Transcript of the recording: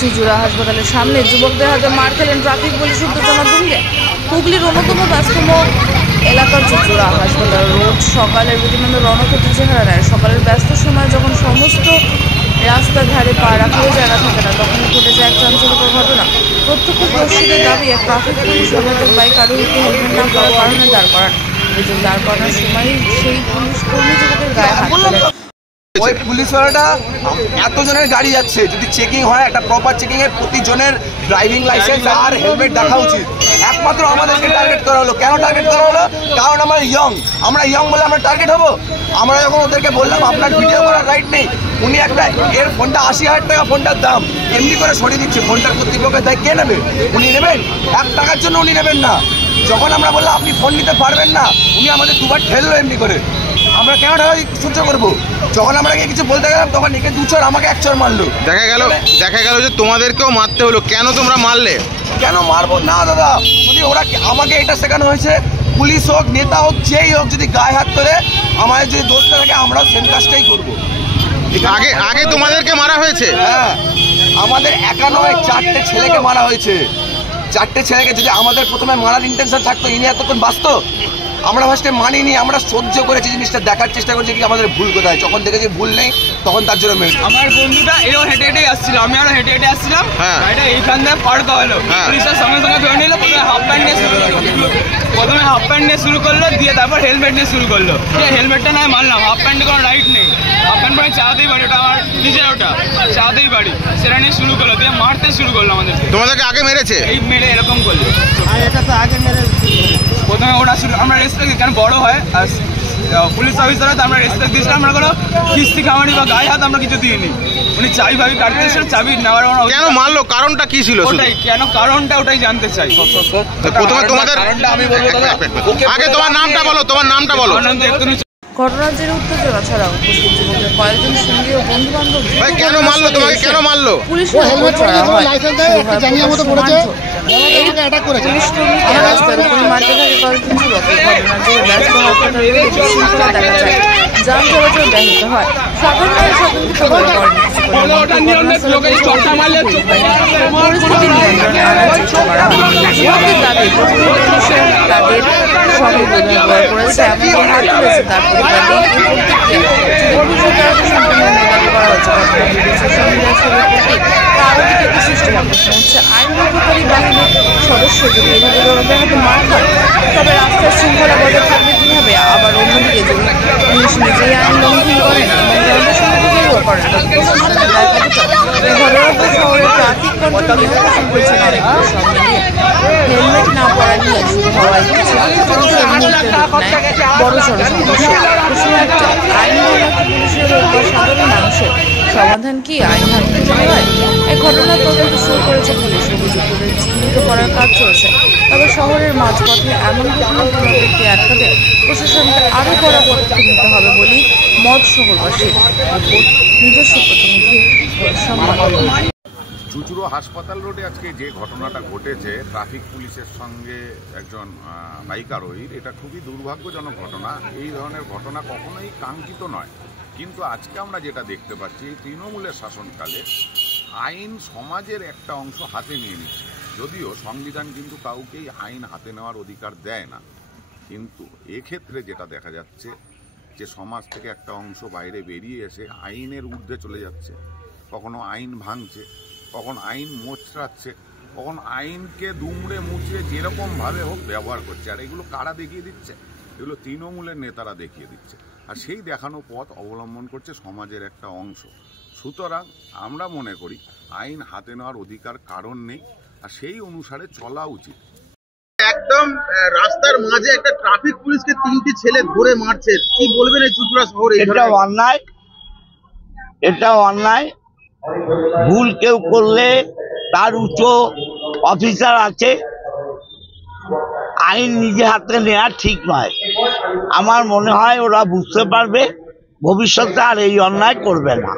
চুঁচুড়া হাসপাতালের সামনে যুবকদের হাতে মার খেলেন ট্রাফিক পুলিশ উত্তেজনা তুঙ্গে। হুগলির অন্যতম ব্যস্ততম এলাকার চুঁচুড়া হাসপাতাল রোড সকালের রীতিমতো রণক্ষেত্রের চেহারা নেয়। সকালের ব্যস্ত সময় যখন সমস্ত রাস্তার ধারে পা রাখারও জায়গা থাকে না, তখনই ঘটে যায় এক চাঞ্চল্যকর ঘটনা। প্রত্যক্ষদর্শীদের দাবি, এক ট্রাফিক পুলিশ ওভারটেক বাইক আরোহীকে হেলমেট না পরার কারণে দাঁড় করান। দাঁড় করানোর সময় সেই পুলিশ কর্মী যুবকের গায়ে হাত তোলেন। ওই পুলিশওয়ালাটা এতজনের গাড়ি যাচ্ছে, যদি চেকিং হয় একটা প্রপার চেকিং এর প্রতিজনের ড্রাইভিং লাইসেন্স আর হেলমেট দেখা উচিত। একমাত্র আমাদেরকে টার্গেট করা হলো। কেন টার্গেট করা হলো? কারণ আমরা ইয়ং বলে আমরা টার্গেট হবো। আমরা যখন ওদেরকে বললাম আপনার ভিডিও করার রাইট নেই, উনি একটা এর ফোনটা 80,000 টাকা ফোনটার দাম এমনি করে সরিয়ে দিচ্ছে। ফোনটার কর্তৃপক্ষের দায় কে নেবে? উনি নেবেন? 1 টাকার জন্য উনি নেবেন না। যখন আমরা বললাম আপনি ফোন নিতে পারবেন না, উনি আমাদের দুবার ঠেললো এমনি করে। আমরা কেন সহ্য করবো? যখন আমরা কিছু বলতে গেলাম তখন একে 2 চড় আমাকে 1 চড় মারলো। দেখা গেল যে তোমাদেরকেও মারতে হলো। কেন তোমরা মারলে? কেন মারবো না দাদা? যদি ওরা আমাকে এটা শেখানো হয়েছে, পুলিশ হোক নেতা হোক যেই হোক, যদি গায়ে হাত তোলে আমাদের যদি দোষটা থাকে আমরাও সেম কাজটাই করবো। আগে তোমাদেরকে মারা হয়েছে? হ্যাঁ, আমাদের একা নয়, 4টে ছেলেকে মারা হয়েছে। 4টে ছেলেকে যদি আমাদের প্রথমে মারার ইন্টেনশন থাকতো, ইনি এতক্ষণ বাঁচতো? আমরা ফার্স্টে মানিনি, আমরা সহ্য করেছি, জিনিসটা দেখার চেষ্টা করছি কি আমাদের ভুল কোথায়। যখন দেখেছি ভুল নেই তখন তার জন্য মেরে। আমার বন্ধুটা এও হেঁটে হেঁটে আসছিল, আমি আরো হেঁটে হেঁটে আসছিলাম। এটা এইখান থেকে পার করালো, পুলিশের সঙ্গে সঙ্গে ধরে নিল। প্রথমে হাফ প্যান্ট নিয়ে শুরু করলো, দিয়ে তারপর হেলমেট নিয়ে শুরু করলো। হেলমেটটা নয় মানলাম, হাফ প্যান্টে কোনো রাইট নেই। হাফ প্যান্ট পরে চালাতেই পারি, ওটা আমার নিজের, ওটা চালাতেই পারি। সেটা নিয়ে শুরু করলো, দিয়ে মারতে শুরু করলো আমাদেরকে। তোমাদেরকে আগে মেরেছে? এই মেরে এরকম করলো। এটা তো আগে মেরে প্রথমে ওটা শুরু, আমরা রেসপেক্ট কেন বড় হয় আর পুলিশ অফিসার হয় তো আমরা রেসপেক্ট দিয়েছিলাম। আমরা কোনো কিস্তি খাওয়ানি বা গায়ে হাত আমরা কিছু দিইনি। উনি চাবি ভাবি কাটতে এসেছিল, চাবি নেওয়ার। কেন মারলো? কারণটা কি ছিল? ওটাই কেন কারণটা ওটাই জানতে চাই। প্রথমে তোমাদের আমি বলবো দাদা, আগে তোমার নামটা বলো। ঘটনার জেরে উত্তেজনা ছাড়াও উপস্থিত যুবকদের কয়েকজন সঙ্গী ও বন্ধু বান্ধব কেন মারলো তোমাকে? কেন মারলো? পুলিশ রাস্তার উপরে মারতে থাকে কয়েকজন যুবক। এই ঘটনার জেরে ব্যস্ত হাসপাতাল বিশৃঙ্খলা দেখা যায়, যান চলাচল ব্যাহত হয়। সাধারণ পরিস্থিতি নিয়ন্ত্রণে আনার চেষ্টা করা হয়। যুবকদের দাবি তাদের সহযোগিতা ব্যবহার করেছে, এমনকি হাত তুলেছে। তার পরিবার সম্পূর্ণ মোকাবিলা করা হচ্ছে। সোশ্যাল মিডিয়ার ছবির প্রতি আরও দিকে বিশিষ্টভাবে প্রশ্ন হচ্ছে, আইন রক্ষাকারী বাহিনীর সদস্য যদি এভাবে ব্যাহত মার খান, তবে রাস্তার শৃঙ্খলা বজায় থাকবে কীভাবে? আবার অন্যদিকে যদি পুলিশ নিজেই আইন লঙ্ঘন করেন এবং জনতার সঙ্গে বিহেভিয়ার করেন, ঘটনার পর শহরের ট্রাফিক কন্ট্রোল নিয়ন্ত্রণ করেছেন অনেকগুলো। সব মিলিয়ে হেলমেট না পরা নিয়ে শুরু হওয়ায় বড় সড় সমস্যা। আইন পুলিশের বা সাধারণ মানুষের সমাধান কি আইন হাতে নিতে হয়? এই ঘটনার তদন্ত শুরু করেছে পুলিশ। অভিযুক্তদের চিহ্নিত করার কাজ চলছে। তবে শহরের মাঝপথে এমন ঘটনার পুনরাবৃত্তি আটকাতে প্রশাসনকে আরও কড়া পদক্ষেপ নিতে হবে বলেই মত শহরবাসীর। নিজস্ব প্রতিনিধি সংবাদ। চুঁচুড়া হাসপাতাল রোডে আজকে যে ঘটনাটা ঘটেছে ট্রাফিক পুলিশের সঙ্গে একজন বাইক আরোহীর, এটা খুবই দুর্ভাগ্যজনক ঘটনা। এই ধরনের ঘটনা কখনোই কাঙ্ক্ষিত নয়। কিন্তু আজকে আমরা যেটা দেখতে পাচ্ছি, তৃণমূলের শাসনকালে আইন সমাজের একটা অংশ হাতে নিয়ে নিচ্ছে। যদিও সংবিধান কিন্তু কাউকেই আইন হাতে নেওয়ার অধিকার দেয় না, কিন্তু এক্ষেত্রে যেটা দেখা যাচ্ছে যে সমাজ থেকে একটা অংশ বাইরে বেরিয়ে এসে আইনের ঊর্ধ্বে চলে যাচ্ছে। কখনো আইন ভাঙছে, কখন আইন মোচড়াচ্ছে, কখন আইনকে দুমড়ে মুচড়ে যেরকমভাবে হোক ব্যবহার করছে। আর এগুলো কারা দেখিয়ে দিচ্ছে? এগুলো তৃণমূলের নেতারা দেখিয়ে দিচ্ছে। আর সেই দেখানো পথ অবলম্বন করছে সমাজের একটা অংশ। সুতরাং আমরা মনে করি আইন হাতে নেওয়ার অধিকার কারণ নেই, আর সেই অনুসারে চলা উচিত। একদম রাস্তার মাঝে একটা ট্রাফিক পুলিশকে 3টি ছেলে ধরে মারছে, কি বলবেন এই চুঁচুড়া শহরে? এটা অন্যায়। ভুল কেউ করলে তার উচ্চ অফিসার আছে, আইন নিজে হাতে নেওয়া ঠিক নয়। আমার মনে হয় ওরা বুঝতে পারবে, ভবিষ্যতে আর এই অন্যায় করবে না।